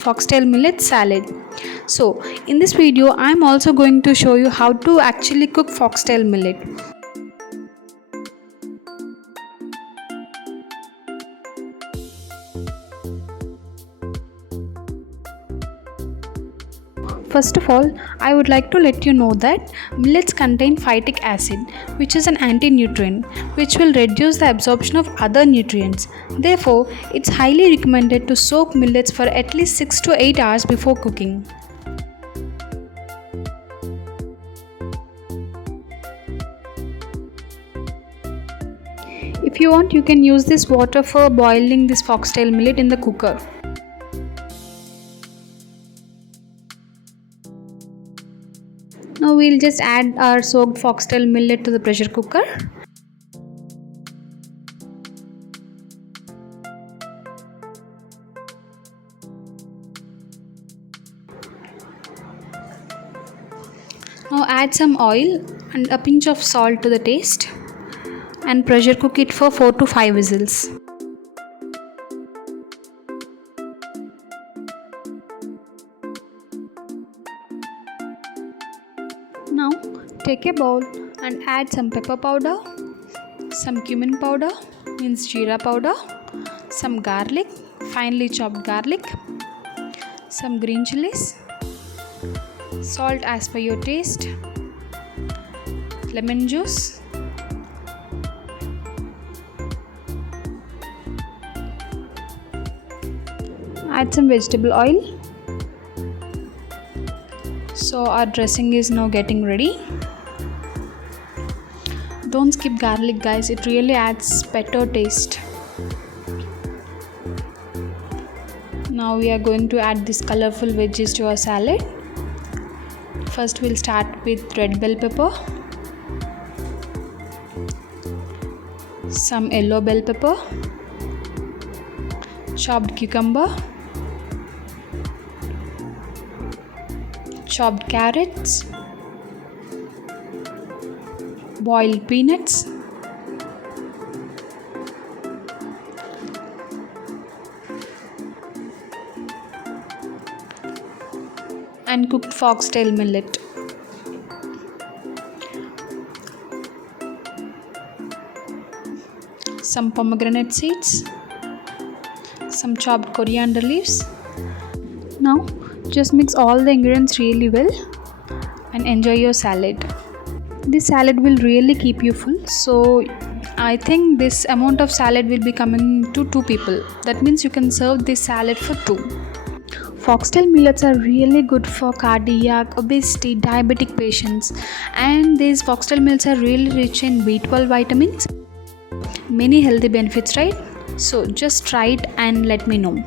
Foxtail millet salad. So in this video I am also going to show you how to actually cook foxtail millet. First of all, I would like to let you know that millets contain phytic acid, which is an anti-nutrient, which will reduce the absorption of other nutrients. Therefore, it's highly recommended to soak millets for at least 6 to 8 hours before cooking. If you want, you can use this water for boiling this foxtail millet in the cooker. Now we'll just add our soaked foxtail millet to the pressure cooker. Now add some oil and a pinch of salt to the taste and pressure cook it for 4 to 5 whistles. Now take a bowl and add some pepper powder, some cumin powder, means jeera powder, some garlic, finely chopped garlic, some green chilies, salt as per your taste, lemon juice, add some vegetable oil. So our dressing is now getting ready. Don't skip garlic, guys, it really adds better taste. Now we are going to add these colorful veggies to our salad. First we'll start with red bell pepper, some yellow bell pepper, chopped cucumber, chopped carrots, boiled peanuts, and cooked foxtail millet. Some pomegranate seeds, some chopped coriander leaves. Now just mix all the ingredients really well and enjoy your salad. This salad will really keep you full, so I think this amount of salad will be coming to 2 people. That means you can serve this salad for 2. Foxtail millets are really good for cardiac, obesity, diabetic patients, and these foxtail millets are really rich in B12 vitamins. Many healthy benefits, right? So just try it and let me know.